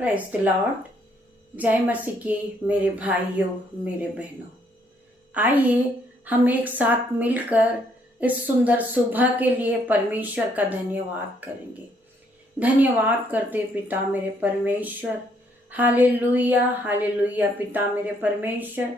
Praise the Lord. जय मसीह की मेरे भाइयों मेरे बहनों, आइए हम एक साथ मिलकर इस सुंदर सुबह के लिए परमेश्वर का धन्यवाद करेंगे। धन्यवाद करते पिता मेरे परमेश्वर। Hallelujah hallelujah. पिता मेरे परमेश्वर,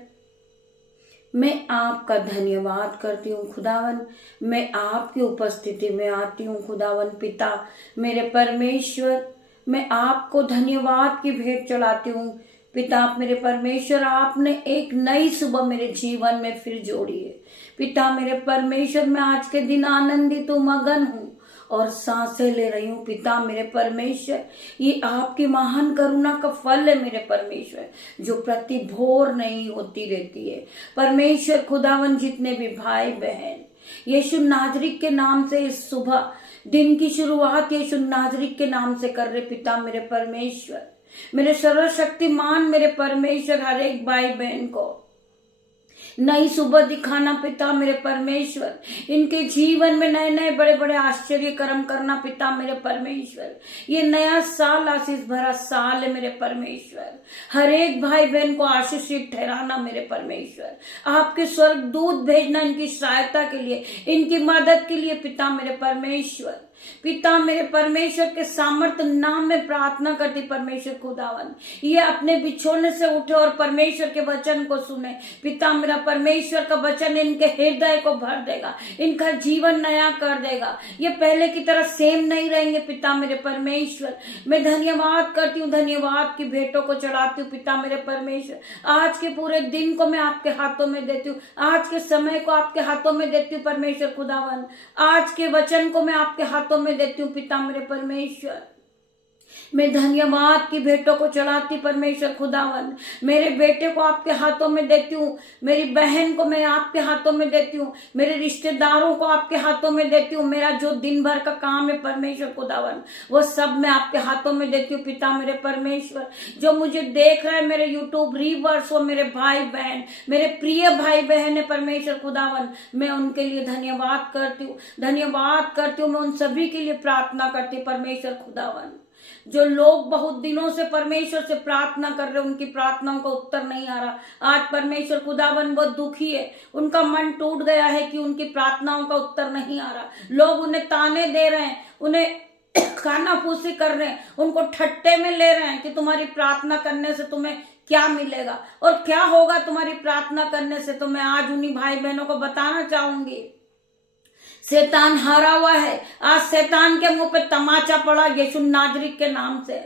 मैं आपका धन्यवाद करती हूँ खुदावन। मैं आपकी उपस्थिति में आती हूँ खुदावन। पिता मेरे परमेश्वर, मैं आपको धन्यवाद की भेंट चढ़ाती हूँ। पिता मेरे परमेश्वर, आपने एक नई सुबह मेरे जीवन में फिर जोड़ी है। पिता मेरे परमेश्वर, मैं आज के दिन आनंदित हूँ, मगन हूँ और सांसें ले रही हूँ। पिता मेरे परमेश्वर, ये आपकी महान करुणा का फल है मेरे परमेश्वर, जो प्रति भोर नहीं होती रहती है। परमेश्वर खुदावन, जितने भी भाई बहन यीशु नाजरीक के नाम से इस सुबह दिन की शुरुआत यीशु नाजरीक के नाम से कर रहे, पिता मेरे परमेश्वर, मेरे सर्वशक्तिमान मेरे परमेश्वर, हर एक भाई बहन को नई सुबह दिखाना पिता मेरे परमेश्वर। इनके जीवन में नए नए बड़े बड़े आश्चर्य कर्म करना पिता मेरे परमेश्वर। ये नया साल आशीष भरा साल है मेरे परमेश्वर। हर एक भाई बहन को आशीषित ठहराना मेरे परमेश्वर। आपके स्वर्गदूत भेजना इनकी सहायता के लिए, इनकी मदद के लिए पिता मेरे परमेश्वर। पिता मेरे परमेश्वर के सामर्थ्य नाम में प्रार्थना करती परमेश्वर खुदावन, ये अपने बिछोने से उठे और परमेश्वर के वचन को सुने। पिता मेरा परमेश्वर का वचन इनके हृदय को भर देगा, इनका जीवन नया कर देगा। ये पहले की तरह सेम नहीं रहेंगे पिता मेरे परमेश्वर। मैं धन्यवाद करती हूँ, धन्यवाद की भेंटों को चढ़ाती हूँ पिता मेरे परमेश्वर। आज के पूरे दिन को मैं आपके हाथों में देती हूँ, आज के समय को आपके हाथों में देती हूँ परमेश्वर खुदावन। आज के वचन को मैं आपके हाथों में देती हूँ पिता मेरे परमेश्वर। मैं धन्यवाद की भेंटों को चढ़ाती परमेश्वर खुदावन। मेरे बेटे को आपके हाथों में देती हूँ, मेरी बहन को मैं आपके हाथों में देती हूँ, मेरे रिश्तेदारों को आपके हाथों में देती हूँ। मेरा जो दिन भर का काम है परमेश्वर खुदावन, वो सब मैं आपके हाथों में देती हूँ पिता मेरे परमेश्वर। जो मुझे देख रहे हैं मेरे यूट्यूब रीवर्स, वो मेरे भाई बहन, मेरे प्रिय भाई बहन है परमेश्वर खुदावन, मैं उनके लिए धन्यवाद करती हूँ, धन्यवाद करती हूँ। मैं उन सभी के लिए प्रार्थना करती हूँ परमेश्वर खुदावन। जो लोग बहुत दिनों से परमेश्वर से प्रार्थना कर रहे, उनकी प्रार्थनाओं का उत्तर नहीं आ रहा, आज परमेश्वर खुदावन वो दुखी है, उनका मन टूट गया है कि उनकी प्रार्थनाओं का उत्तर नहीं आ रहा। लोग उन्हें ताने दे रहे हैं, उन्हें खानाफूसी कर रहे हैं, उनको ठट्टे में ले रहे हैं कि तुम्हारी प्रार्थना करने से तुम्हें क्या मिलेगा और क्या होगा तुम्हारी प्रार्थना करने से। तो मैं आज उन्हीं भाई बहनों को बताना चाहूंगी, शैतान हारा हुआ है। आज शैतान के मुंह पे तमाचा पड़ा यीशु नाजरीक के नाम से।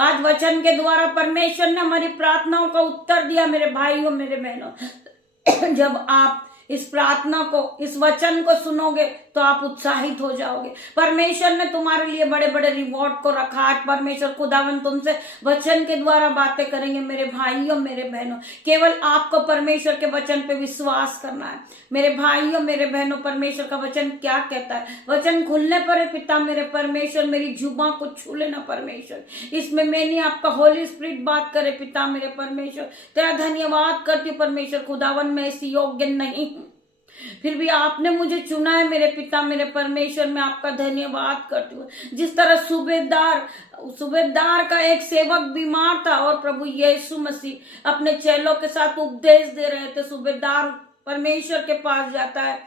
आज वचन के द्वारा परमेश्वर ने हमारी प्रार्थनाओं का उत्तर दिया मेरे भाइयों मेरे बहनों। जब आप इस प्रार्थना को, इस वचन को सुनोगे तो आप उत्साहित हो जाओगे। परमेश्वर ने तुम्हारे लिए बड़े बड़े रिवॉर्ड को रखा। आज परमेश्वर खुदावन तुमसे वचन के द्वारा बातें करेंगे मेरे भाइयों मेरे बहनों। केवल आपको परमेश्वर के वचन पे विश्वास करना है मेरे भाइयों मेरे बहनों। परमेश्वर का वचन क्या कहता है, वचन खुलने पर है पिता मेरे परमेश्वर। मेरी जुबान को छू लेना परमेश्वर, इसमें मैं नहीं आपका होली स्पिरिट बात करे पिता मेरे परमेश्वर। तेरा धन्यवाद करती हूँ परमेश्वर खुदावन। मैं इस योग्य नहीं हूँ, फिर भी आपने मुझे चुना है मेरे पिता मेरे परमेश्वर। मैं आपका धन्यवाद करती हूँ। जिस तरह सूबेदार का एक सेवक बीमार था और प्रभु यीशु मसीह अपने चेलों के साथ उपदेश दे रहे थे, सूबेदार परमेश्वर के पास जाता है,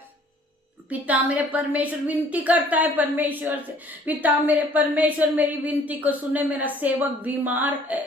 पिता मेरे परमेश्वर विनती करता है परमेश्वर से, पिता मेरे परमेश्वर मेरी विनती को सुने, मेरा सेवक बीमार है।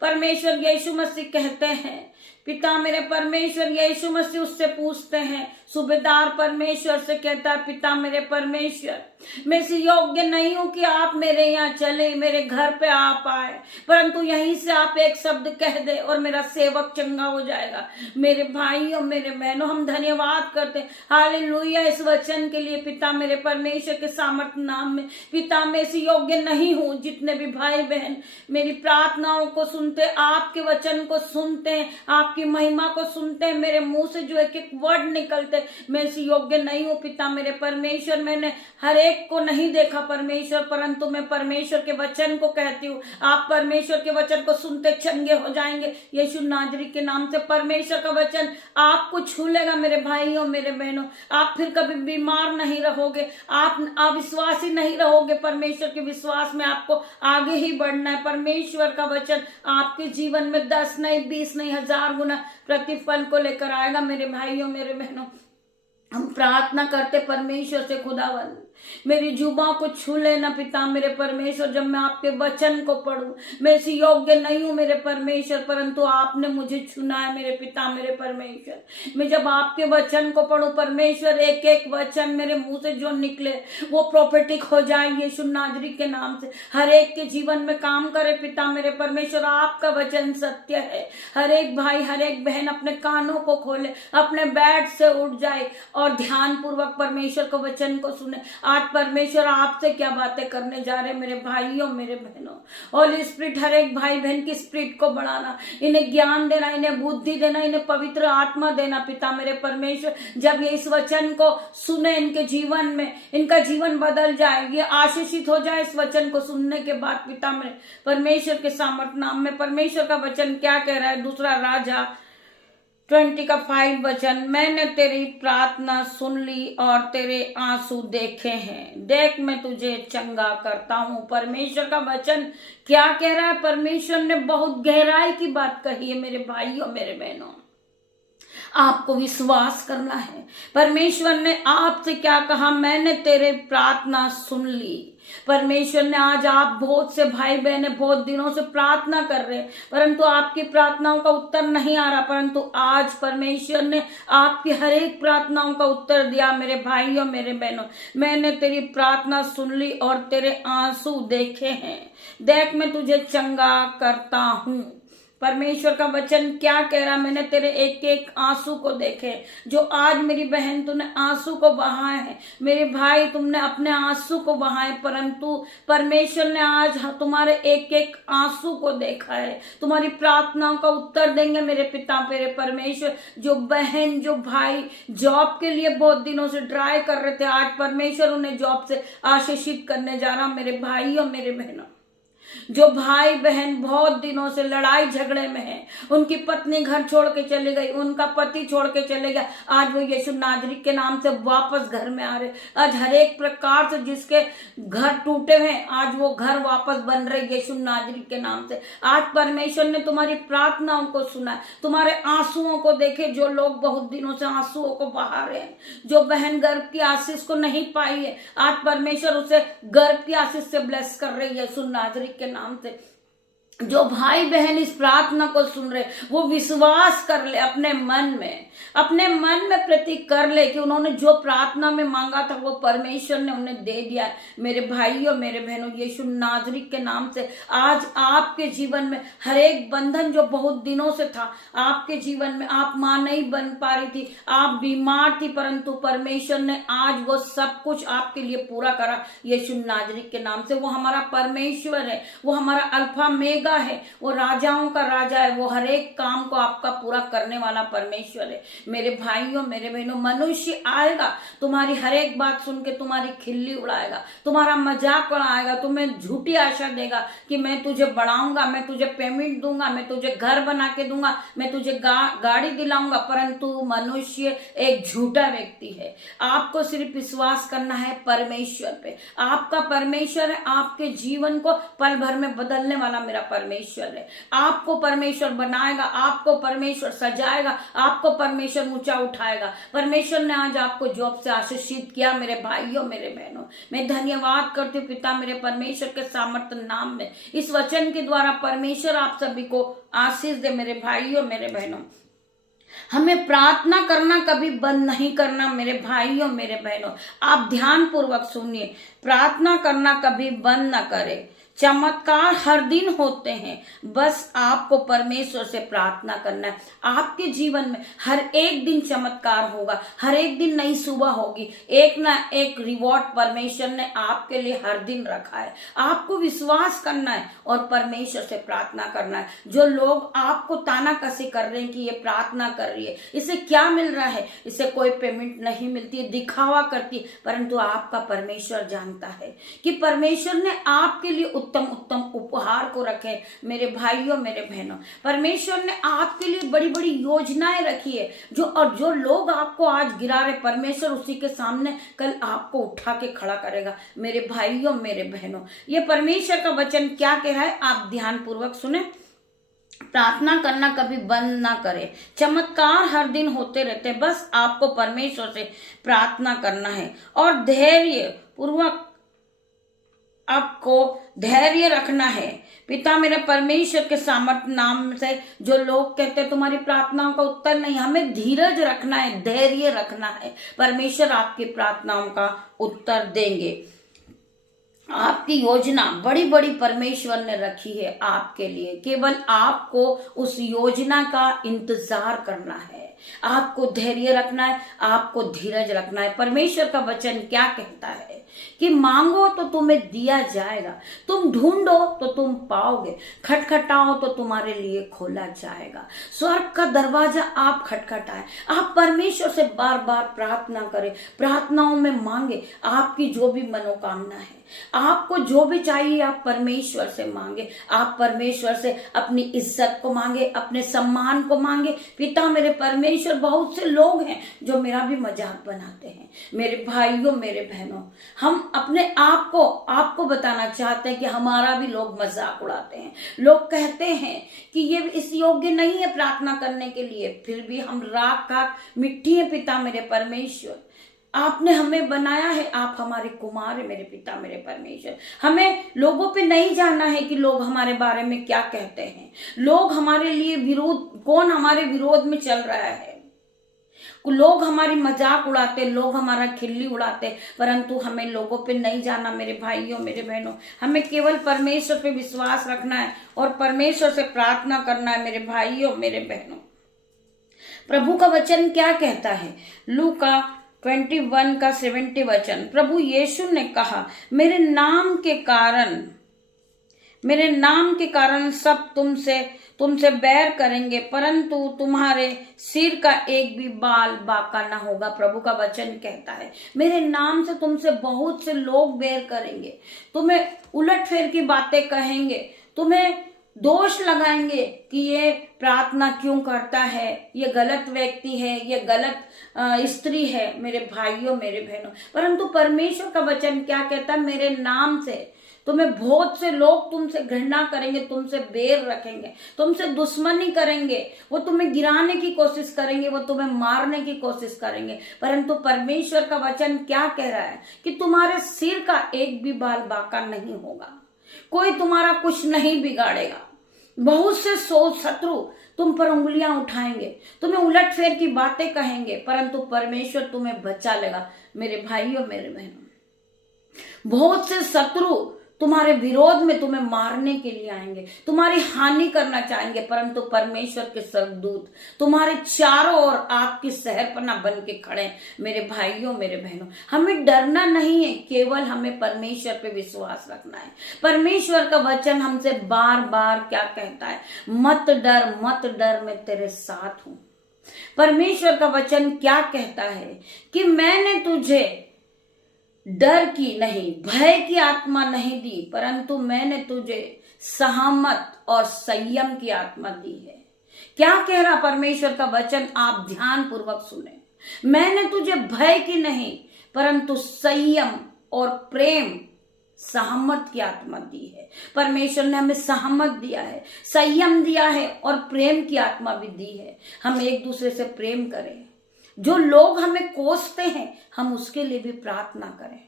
परमेश्वर यीशु मसीह कहते हैं, पिता मेरे परमेश्वर यीशु मसीह उससे पूछते हैं, सूबेदार परमेश्वर से कहता है, पिता मेरे परमेश्वर मैं इस योग्य नहीं हूं कि आप मेरे यहाँ चले, मेरे घर पे आप आए, परंतु यहीं से आप एक शब्द कह दे और मेरा सेवक चंगा हो जाएगा। मेरे भाइयों मेरे बहनों, हम धन्यवाद करते हैं हालेलुया इस वचन के लिए पिता मेरे परमेश्वर के सामर्थ्य नाम में। पिता मैं इस योग्य नहीं हूँ। जितने भी भाई बहन मेरी प्रार्थनाओं को सुनते, आपके वचन को सुनते हैं, आप आपकी महिमा को सुनते हैं, मेरे मुंह से जो एक एक वर्ड निकलते, मैं इस योग्य नहीं हूँ पिता मेरे परमेश्वर। मैंने हर एक को नहीं देखा परमेश्वर, परंतु मैं परमेश्वर के वचन को कहती हूँ, आप परमेश्वर के वचन को सुनते चंगे हो जाएंगे यीशु नाजरी के नाम से। परमेश्वर का वचन आपको छू लेगा मेरे भाइयों मेरे बहनों। आप फिर कभी बीमार नहीं रहोगे, आप अविश्वासी नहीं रहोगे। परमेश्वर के विश्वास में आपको आगे ही बढ़ना है। परमेश्वर का वचन आपके जीवन में 10 नहीं 20 नहीं 1000 गुना प्रतिफल को लेकर आएगा मेरे भाइयों मेरे बहनों। हम प्रार्थना करते परमेश्वर से, खुदावन मेरी जुबा को छू लेना पिता मेरे परमेश्वर। जब मैं आपके वचन को पढ़ूं, मैं इस योग्य नहीं हूं मेरे परमेश्वर, परंतु आपने मुझे चुना है मेरे पिता मेरे परमेश्वर। मैं जब आपके वचन को पढ़ूं परमेश्वर, एक एक वचन मेरे मुंह से जो निकले वो प्रोफेटिक हो जाए यीशु नाजरी के नाम से, हर एक के जीवन में काम करे पिता मेरे परमेश्वर। आपका वचन सत्य है। हर एक भाई हर एक बहन अपने कानों को खोले, अपने बेड से उठ जाए और ध्यान पूर्वक परमेश्वर के वचन को सुने। आज परमेश्वर आपसे क्या बातें करने जा रहे हैं मेरे भाइयों मेरे बहनों। होली स्पिरिट हर एक भाई बहन की स्पिरिट को बढ़ाना, इन्हें ज्ञान देना, इन्हें बुद्धि देना, इन्हें पवित्र आत्मा देना पिता मेरे परमेश्वर। जब ये इस वचन को सुने, इनके जीवन में इनका जीवन बदल जाए, ये आशीषित हो जाए इस वचन को सुनने के बाद पिता मेरे परमेश्वर के सामर्थ नाम में। परमेश्वर का वचन क्या कह रहा है? दूसरा राजा 20 का 5 वचन, मैंने तेरी प्रार्थना सुन ली और तेरे आंसू देखे हैं, देख मैं तुझे चंगा करता हूँ। परमेश्वर का वचन क्या कह रहा है? परमेश्वर ने बहुत गहराई की बात कही है मेरे भाइयों मेरे बहनों। आपको विश्वास करना है। परमेश्वर ने आपसे क्या कहा? मैंने तेरे प्रार्थना सुन ली। परमेश्वर ने आज आप बहुत से भाई बहने बहुत दिनों से प्रार्थना कर रहे हैं, परंतु आपकी प्रार्थनाओं का उत्तर नहीं आ रहा, परंतु आज परमेश्वर ने आपकी हर एक प्रार्थनाओं का उत्तर दिया मेरे भाइयों मेरे बहनों। मैंने तेरी प्रार्थना सुन ली और तेरे आंसू देखे हैं, देख मैं तुझे चंगा करता हूँ। परमेश्वर का वचन क्या कह रहा? मैंने तेरे एक एक आंसू को देखे। जो आज मेरी बहन तुमने आंसू को बहाए हैं, मेरे भाई तुमने अपने आंसू को बहाए, परंतु परमेश्वर ने आज तुम्हारे एक एक आंसू को देखा है। तुम्हारी प्रार्थनाओं का उत्तर देंगे मेरे पिता मेरे परमेश्वर। जो बहन जो भाई जॉब के लिए बहुत दिनों से ट्राई कर रहे थे, आज परमेश्वर उन्हें जॉब से आशीषित करने जा रहा मेरे भाइयों मेरे बहनों। जो भाई बहन बहुत दिनों से लड़ाई झगड़े में है, उनकी पत्नी घर छोड़ के चली गई, उनका पति छोड़ के चले गया, आज वो यीशु नाजरी के नाम से वापस घर में आ रहे। आज हर एक प्रकार से जिसके घर टूटे हुए आज वो घर वापस बन रहे यीशु नाजरी के नाम से। आज परमेश्वर ने तुम्हारी प्रार्थनाओं को सुना, तुम्हारे आंसुओं को देखे। जो लोग बहुत दिनों से आंसुओं को बहा रहे हैं, जो बहन गर्भ की आशीष को नहीं पाई है, आज परमेश्वर उसे गर्भ की आशीष से ब्लेस कर रही है यीशु नाजरी के नाम से। जो भाई बहन इस प्रार्थना को सुन रहे, वो विश्वास कर ले अपने मन में प्रति कर ले कि उन्होंने जो प्रार्थना में मांगा था वो परमेश्वर ने उन्हें दे दिया। मेरे भाइयों मेरे बहनों, यीशु नाजरी के नाम से आज आपके जीवन में हर एक बंधन जो बहुत दिनों से था आपके जीवन में, आप मां नहीं बन पा रही थी, आप बीमार थी, परंतु परमेश्वर ने आज वो सब कुछ आपके लिए पूरा करा यीशु नाजरी के नाम से। वो हमारा परमेश्वर है, वो हमारा अल्फा मेगा है, वो राजाओं का राजा है, वो हर एक काम को आपका पूरा करने वाला परमेश्वर है। मेरे भाइयों मेरे बहनों, मनुष्य आएगा तुम्हारी हर एक बात सुन के तुम्हारी खिल्ली उड़ाएगा, तुम्हारा मजाक उड़ाएगा, तुम्हें झूठी आशा देगा कि मैं तुझे बढ़ाऊंगा, मैं तुझे पेमेंट दूंगा, मैं तुझे घर बना के दूंगा, मैं तुझे गाड़ी दिलाऊंगा, परंतु मनुष्य एक झूठा व्यक्ति है। आपको सिर्फ विश्वास करना है परमेश्वर पे। आपका परमेश्वर है, आपके जीवन को पल भर में बदलने वाला मेरा परमेश्वर है। आपको परमेश्वर बनाएगा, आपको परमेश्वर सजाएगा, आपको परमेश्वर ऊंचा उठाएगा। परमेश्वर ने आज आपको जॉब से आशीषित किया मेरे भाइयों मेरे बहनों। मैं धन्यवाद करती हूँ पिता मेरे परमेश्वर के सामर्थ्य नाम में। इस वचन के द्वारा परमेश्वर आप सभी को आशीष दे मेरे भाइयों मेरे बहनों। हमें प्रार्थना करना कभी बंद नहीं करना मेरे भाइयों मेरे बहनों। आप ध्यान पूर्वक सुनिए, प्रार्थना करना कभी बंद ना करें। चमत्कार हर दिन होते हैं, बस आपको परमेश्वर से प्रार्थना करना है। आपके जीवन में हर एक दिन चमत्कार होगा, हर एक दिन नई सुबह होगी, एक ना एक रिवॉर्ड परमेश्वर ने आपके लिए हर दिन रखा है। आपको विश्वास करना है और परमेश्वर से प्रार्थना करना है। जो लोग आपको ताना कसी कर रहे हैं कि ये प्रार्थना कर रही है, इसे क्या मिल रहा है, इसे कोई पेमेंट नहीं मिलती है, दिखावा करती है, परंतु आपका परमेश्वर जानता है कि परमेश्वर ने आपके लिए उत्तम उत्तम उपहार को रखे। मेरे भाइयों, मेरे बहनों, परमेश्वर ने आपके लिए बड़ी बड़ी योजनाएं रखी है। जो लोग आपको आज गिरा रहे, परमेश्वर उसी के सामने कल आपको उठा के खड़ा करेगा। मेरे भाइयों, मेरे बहनों, ये परमेश्वर का वचन क्या कह रहा है, आप ध्यान पूर्वक सुने। प्रार्थना करना कभी बंद ना करें, चमत्कार हर दिन होते रहते, बस आपको परमेश्वर से प्रार्थना करना है और धैर्य पूर्वक आपको धैर्य रखना है। पिता मेरे परमेश्वर के सामर्थ्य नाम से जो लोग कहते हैं तुम्हारी प्रार्थनाओं का उत्तर नहीं, हमें धीरज रखना है, धैर्य रखना है। परमेश्वर आपकी प्रार्थनाओं का उत्तर देंगे। आपकी योजना बड़ी बड़ी परमेश्वर ने रखी है आपके लिए, केवल आपको उस योजना का इंतजार करना है। आपको धैर्य रखना है, आपको धीरज रखना है। परमेश्वर का वचन क्या कहता है कि मांगो तो तुम्हें दिया जाएगा, तुम ढूंढो तो तुम पाओगे, खटखटाओ तो तुम्हारे लिए खोला जाएगा। स्वर्ग का दरवाजा आप खटखटाएं, आप परमेश्वर से बार बार प्रार्थना करें, प्रार्थनाओं में मांगे। आपकी जो भी मनोकामना है, आपको जो भी चाहिए, आप परमेश्वर से मांगे। आप परमेश्वर से अपनी इज्जत को मांगे, अपने सम्मान को मांगे। पिता मेरे परमेश्वर, बहुत से लोग हैं जो मेरा भी मजाक बनाते हैं। मेरे भाइयों, मेरे बहनों, हम अपने आप को आपको बताना चाहते हैं कि हमारा भी लोग मजाक उड़ाते हैं। लोग कहते हैं कि ये इस योग्य नहीं है प्रार्थना करने के लिए, फिर भी हम राख काख मिट्टी है। पिता मेरे परमेश्वर, आपने हमें बनाया है, आप हमारे कुमार है। मेरे पिता मेरे परमेश्वर, हमें लोगों पे नहीं जानना है कि लोग हमारे बारे में क्या कहते हैं, लोग हमारे लिए विरोध, कौन हमारे विरोध में चल रहा है। लोग हमारी मजाक उड़ाते, लोग हमारा खिल्ली उड़ाते, परंतु हमें लोगों पे नहीं जाना। मेरे भाइयों, मेरे बहनों, हमें केवल परमेश्वर पे विश्वास रखना है और परमेश्वर से प्रार्थना करना है। मेरे भाइयों, मेरे बहनों, प्रभु का वचन क्या कहता है, लूका 21 का 70 वचन, प्रभु यीशु ने कहा, मेरे नाम के कारण सब तुमसे बैर करेंगे, परंतु तुम्हारे सिर का एक भी बाल बाका ना होगा। प्रभु का वचन कहता है, मेरे नाम से तुमसे बहुत से लोग बैर करेंगे, तुम्हें उलट फेर की बातें कहेंगे, तुम्हें दोष लगाएंगे कि ये प्रार्थना क्यों करता है, ये गलत व्यक्ति है, ये गलत स्त्री है। मेरे भाइयों, मेरे बहनों, परंतु परमेश्वर का वचन क्या कहता है, मेरे नाम से तुम्हें बहुत से लोग तुमसे घृणा करेंगे, तुमसे बैर रखेंगे, तुमसे दुश्मनी करेंगे, वो तुम्हें गिराने की कोशिश करेंगे, वो तुम्हें मारने की कोशिश करेंगे, परंतु परमेश्वर का वचन क्या कह रहा है कि तुम्हारे सिर का एक भी बाल बाका नहीं होगा, कोई तुम्हारा कुछ नहीं बिगाड़ेगा। बहुत से शत्रु तुम पर उंगलियां उठाएंगे, तुम्हें उलट फेर की बातें कहेंगे, परंतु परमेश्वर तुम्हें बचा लेगा। मेरे भाइयों, मेरे बहनों, बहुत से शत्रु तुम्हारे विरोध में तुम्हें मारने के लिए आएंगे, तुम्हारी हानि करना चाहेंगे, परंतु परमेश्वर के स्वर्गदूत तुम्हारे चारों ओर आपकी शहरपनाह बन के खड़े। मेरे भाइयों, मेरे बहनों, हमें डरना नहीं है, केवल हमें परमेश्वर पे विश्वास रखना है। परमेश्वर का वचन हमसे बार बार क्या कहता है, मत डर, मत डर, मैं तेरे साथ हूं। परमेश्वर का वचन क्या कहता है कि मैंने तुझे डर की नहीं, भय की आत्मा नहीं दी, परंतु मैंने तुझे सहमत और संयम की आत्मा दी है। क्या कह रहा परमेश्वर का वचन, आप ध्यान पूर्वक सुने। मैंने तुझे भय की नहीं, परंतु संयम और प्रेम, सहमत की आत्मा दी है। परमेश्वर ने हमें सहमत दिया है, संयम दिया है और प्रेम की आत्मा भी दी है। हम एक दूसरे से प्रेम करें, जो लोग हमें कोसते हैं हम उसके लिए भी प्रार्थना करें,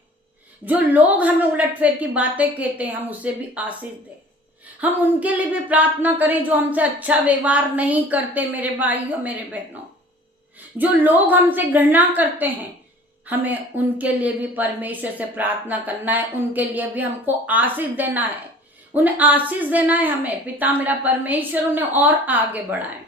जो लोग हमें उलटफेर की बातें कहते हैं हम उसे भी आशीष दें, हम उनके लिए भी प्रार्थना करें जो हमसे अच्छा व्यवहार नहीं करते। मेरे भाइयों, मेरे बहनों, जो लोग हमसे घृणा करते हैं हमें उनके लिए भी परमेश्वर से प्रार्थना करना है, उनके लिए भी हमको आशीष देना है। उन्हें आशीष देना है हमें। पिता मेरा परमेश्वर उन्हें और आगे बढ़ाए।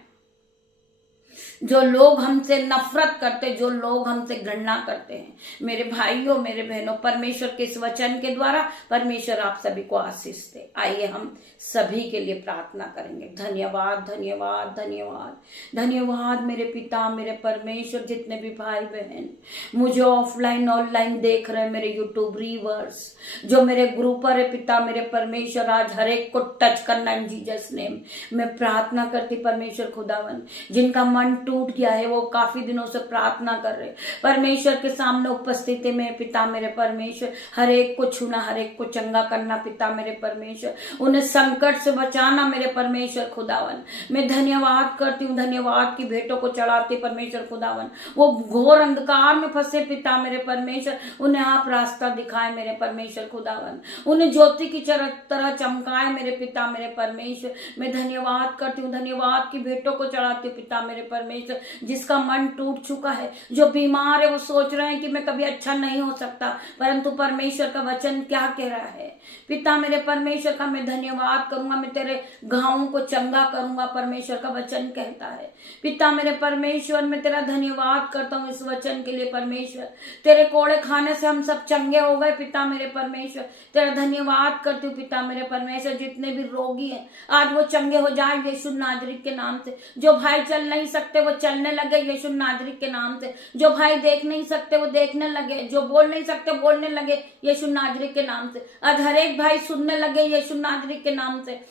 जो लोग हमसे नफरत करते, जो लोग हमसे घृणा करते हैं, मेरे भाइयों मेरे बहनों, परमेश्वर के इस वचन के द्वारा परमेश्वर आप सभी को आशीष दे। आइए हम सभी के लिए प्रार्थना करेंगे। धन्यवाद धन्यवाद धन्यवाद धन्यवाद मेरे पिता मेरे परमेश्वर, जितने भी भाई बहन मुझे ऑफलाइन ऑनलाइन देख रहे हैं, मेरे यूट्यूब रीवर्स, जो मेरे ग्रुप पर है पिता मेरे परमेश्वर, आज हर एक को टच करना इन जीसस नेम। मैं प्रार्थना करती परमेश्वर खुदावन, जिनका मन टूट गया है, वो काफी दिनों से प्रार्थना कर रहे, परमेश्वर के सामने उपस्थिति में पिता मेरे परमेश्वर, हर एक को छूना, हर एक को चंगा करना पिता मेरे परमेश्वर, उन्हें संकट से बचाना मेरे परमेश्वर खुदावन। मैं धन्यवाद करती हूँ, धन्यवाद की भेंटों को चढ़ाती परमेश्वर खुदावन। वो घोर अंधकार में फंसे पिता मेरे परमेश्वर, उन्हें आप रास्ता दिखाए मेरे परमेश्वर खुदावन, उन्हें ज्योति की तरह चमकाए मेरे पिता मेरे परमेश्वर। मैं धन्यवाद करती हूँ, धन्यवाद की भेंटों को चढ़ाती हूँ पिता मेरे परमेश्वर। जिसका मन टूट चुका है, जो बीमार है, वो सोच रहे हैं कि मैं कभी अच्छा नहीं हो सकता, परंतु परमेश्वर का वचन क्या कह रहा है पिता मेरे परमेश्वर का मैं धन्यवाद करूंगा, मैं तेरे घावों को चंगा करूंगा, परमेश्वर का वचन कहता है पिता मेरे परमेश्वर। मैं तेरा धन्यवाद करता हूँ इस वचन के लिए परमेश्वर, तेरे कोड़े खाने से हम सब चंगे हो गए पिता मेरे परमेश्वर। तेरा धन्यवाद करती हूँ पिता मेरे परमेश्वर, जितने भी रोगी हैं आज वो चंगे हो जाए यीशु नाजरीत के नाम से। जो भाई चल नहीं सकते वो चलने लगे यीशु नाजरीत के नाम से, जो भाई देख नहीं सकते वो देखने लगे, जो बोल नहीं सकते बोलने लगे यीशु नाजरीत के नाम से। आज हर एक भाई सुनने लगे यीशु नाजरीत के नाम से।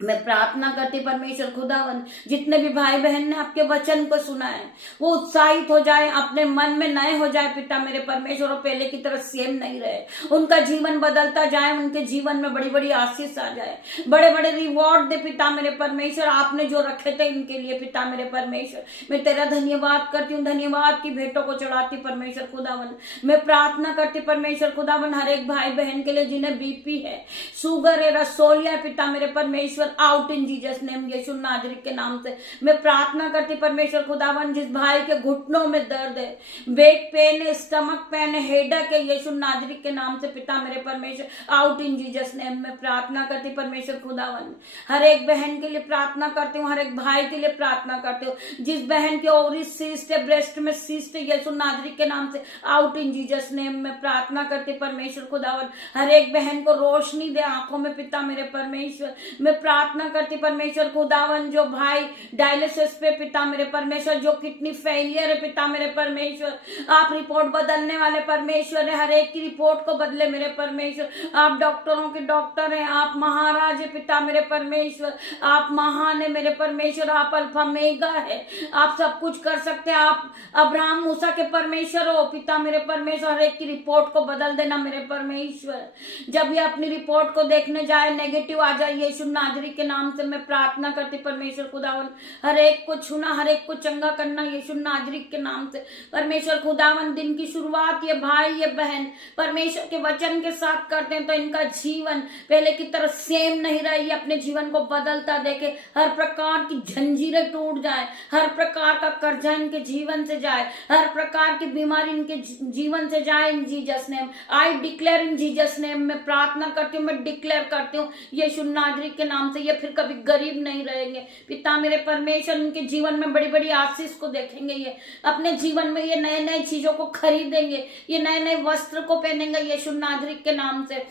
मैं प्रार्थना करती परमेश्वर खुदावन, जितने भी भाई बहन ने आपके वचन को सुना है वो उत्साहित हो जाए, अपने मन में नए हो जाए पिता मेरे परमेश्वर, और पहले की तरह सेम नहीं रहे, उनका जीवन बदलता जाए, उनके जीवन में बड़ी बड़ी आशीष आ जाए, बड़े बड़े रिवॉर्ड दे पिता मेरे परमेश्वर, आपने जो रखे थे इनके लिए पिता मेरे परमेश्वर। मैं तेरा धन्यवाद करती हूँ, धन्यवाद की भेंटों को चढ़ाती परमेश्वर खुदावन। मैं प्रार्थना करती परमेश्वर खुदावन हर एक भाई बहन के लिए जिन्हें बीपी है, शुगर है, रसोलिया है पिता मेरे परमेश्वर, आउट इन जीसस नेम यीशु नाजरीत के नाम से। मैं प्रार्थना करती परमेश्वर खुदावन, जिस भाई के घुटनों में दर्द है, बैक पेन है, स्टमक पेन है, हेडेक है, यीशु नाजरीत के नाम से पिता मेरे परमेश्वर, आउट इन जीसस नेम। मैं प्रार्थना करती परमेश्वर खुदावन, हर एक बहन के लिए प्रार्थना करती हूँ, हर एक भाई के लिए प्रार्थना करती हूँ, जिस बहन के ओवरी सिस्ट है, ब्रेस्ट में सिस्ट है, यीशु नाजरीत के नाम से, आउट इन जीसस नेम। मैं प्रार्थना करती परमेश्वर खुदावन, हर एक बहन को रोशनी दे आंखों में पिता मेरे परमेश्वर। मैं प्रार्थना करती परमेश्वर खुदावन, जो भाई डायलिसिस पे पिता मेरे परमेश्वर, जो किडनी फेलियर है पिता मेरे परमेश्वर, आप रिपोर्ट बदलने वाले परमेश्वर है, हर एक की रिपोर्ट को बदले मेरे परमेश्वर। आप डॉक्टरों के डॉक्टर हैं, आप महाराज है पिता मेरे परमेश्वर, आप महान है मेरे परमेश्वर, आप अल्फा मेगा है, आप सब कुछ कर सकते हैं, आप अब्राहम मूसा के परमेश्वर हो पिता मेरे परमेश्वर। हर एक की रिपोर्ट को बदल देना मेरे परमेश्वर, जब ये अपनी रिपोर्ट को देखने जाए नेगेटिव आ जाए यीशु नाजरीत के नाम से। मैं प्रार्थना करती परमेश्वर खुदावन, हर एक को छूना, हर एक को चंगा करना यीशु नाजरीत के नाम से परमेश्वर खुदावन। दिन की शुरुआत ये भाई ये बहन परमेश्वर के वचन के साथ करते हैं तो इनका जीवन पहले की तरह सेम नहीं रही, अपने जीवन को बदलता देखे, हर प्रकार की जंजीरें टूट जाए, हर प्रकार का कर्जा इनके जीवन से जाए, हर प्रकार की बीमारी इनके जीवन से जाए इन Jesus name. I declare in Jesus name. मैं प्रार्थना करती हूँ, मैं डिक्लेयर करती हूँ यीशु नाजरीत के नाम से, ये फिर कभी गरीब नहीं रहेंगे पिता मेरे परमेश्वर। इनके जीवन में बड़ी बड़ी आशीष को देखेंगे, ये अपने जीवन में ये नए नए चीजों को खरीदेंगे, ये नए नए वस्त्र को पहनेंगे यीशु नाजरीत के नाम से,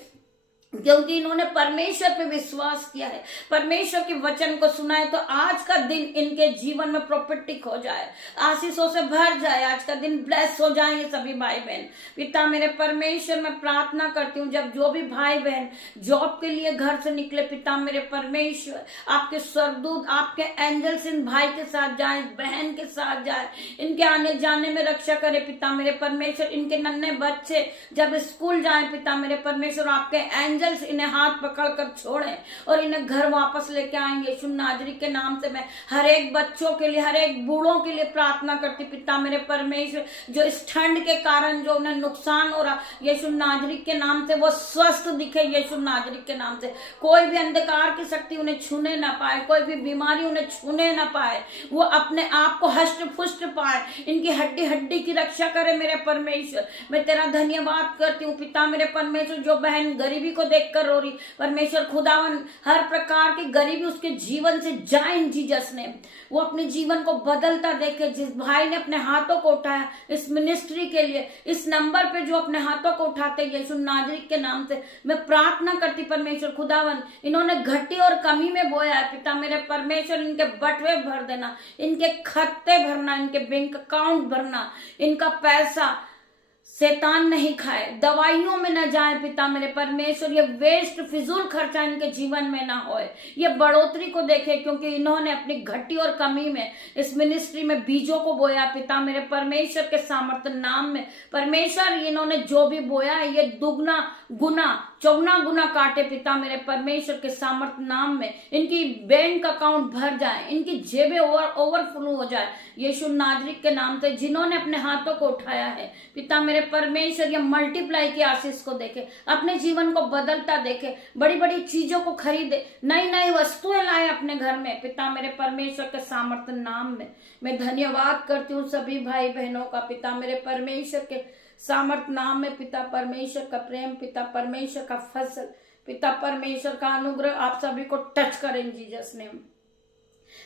क्योंकि इन्होंने परमेश्वर पे विश्वास किया है, परमेश्वर के वचन को सुना है। तो आज का दिन इनके जीवन में प्रोफेटिक हो जाए, आशीषों से भर जाए, आज का दिन ब्लेस हो जाए ये सभी भाई बहन पिता मेरे परमेश्वर। मैं प्रार्थना करती हूँ जब जो भी भाई बहन जॉब के लिए घर से निकले पिता मेरे परमेश्वर, आपके स्वर्गदूत आपके एंजल्स इन भाई के साथ जाए, बहन के साथ जाए, इनके आने जाने में रक्षा करे पिता मेरे परमेश्वर। इनके नन्हे बच्चे जब स्कूल जाए पिता मेरे परमेश्वर, आपके एंजल इन्हें हाथ पकड़कर छोड़े और इन्हें घर वापस लेके आएंगे यीशु नाजरीत के नाम से। मैं हर एक बच्चों के लिए, हर एक बूढ़ों के लिए प्रार्थना करती पिता मेरे परमेश्वर, जो इस ठंड के कारण जो उन्हें नुकसान हो रहा यीशु नाजरीत के नाम से, वो स्वस्थ दिखे यीशु नाजरीत के नाम से। कोई भी अंधकार की शक्ति उन्हें छूने ना पाए, कोई भी बीमारी उन्हें छूने ना पाए, वो अपने आप को हष्ट पुष्ट पाए, इनकी हड्डी हड्डी की रक्षा करे मेरे परमेश्वर। मैं तेरा धन्यवाद करती हूँ पिता मेरे परमेश्वर, जो बहन गरीबी को देखकर रो रही, परमेश्वर खुदावन हर प्रकार की गरीबी उसके जीवन से जाए इन जीसस ने। वो अपने जीवन को बदलता देखे। जिस भाई ने अपने हाथों को उठाया इस मिनिस्ट्री के लिए, इस नंबर पे जो अपने हाथों को उठाते यीशु नाजरीत के नाम से मैं प्रार्थना करती परमेश्वर खुदावन, इन्होंने घटी और कमी में बोया है पिता मेरे परमेश्वर, इनके बटवे भर देना, इनके खत्ते भरना, इनके बैंक अकाउंट भरना, इनका पैसा शैतान नहीं खाए, दवाइयों में न जाए पिता मेरे परमेश्वर, ये वेस्ट फिजूल खर्चा इनके जीवन में ना होए, ये बढ़ोतरी को देखे, क्योंकि इन्होंने अपनी घटी और कमी में इस मिनिस्ट्री में बीजों को बोया पिता मेरे परमेश्वर के सामर्थ्य नाम में। परमेश्वर इन्होंने जो भी बोया है ये दुगना गुना चौगुना गुना काटे पिता मेरे परमेश्वर के सामर्थ्य नाम में। इनकी बैंक अकाउंट भर जाए, इनकी जेबें ओवरफ्लो हो जाए यीशु नाजरीत के नाम से। जिन्होंने अपने हाथों को उठाया है पिता मेरे परमेश्वर, ये मल्टीप्लाई की आशीष को देखे, अपने जीवन को बदलता देखे, बड़ी बड़ी चीजों को खरीदे, नई नई वस्तुएं लाए अपने घर में पिता मेरे परमेश्वर के सामर्थ्य नाम में। मैं धन्यवाद करती हूँ सभी भाई बहनों का पिता मेरे परमेश्वर के सामर्थ नाम में। पिता परमेश्वर का प्रेम, पिता परमेश्वर का फसल, पिता परमेश्वर का अनुग्रह आप सभी को टच करें जीसस नेम।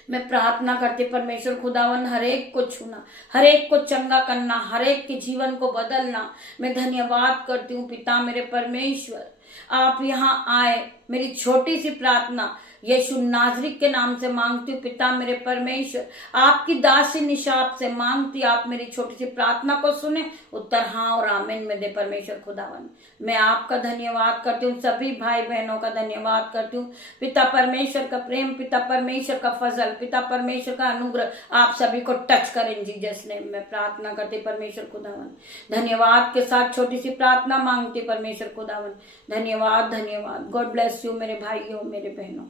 मैं प्रार्थना करती परमेश्वर खुदावन हर एक को छूना, हर एक को चंगा करना, हर एक के जीवन को बदलना। मैं धन्यवाद करती हूँ पिता मेरे परमेश्वर, आप यहाँ आए। मेरी छोटी सी प्रार्थना यीशु नाजरीत के नाम से मांगती हूँ पिता मेरे परमेश्वर, आपकी दासी निशाप से मांगती, आप मेरी छोटी सी प्रार्थना को सुने, उत्तर हाँ और आमीन में दे परमेश्वर खुदावन। मैं आपका धन्यवाद करती हूँ, सभी भाई बहनों का धन्यवाद करती हूँ। पिता परमेश्वर का प्रेम, पिता परमेश्वर का फजल, पिता परमेश्वर का अनुग्रह आप सभी को टच करें जीसस ने। मैं प्रार्थना करती परमेश्वर खुदावन, धन्यवाद के साथ छोटी सी प्रार्थना मांगती परमेश्वर खुदावन। धन्यवाद धन्यवाद। गॉड ब्लेस यू मेरे भाइयों मेरे बहनों।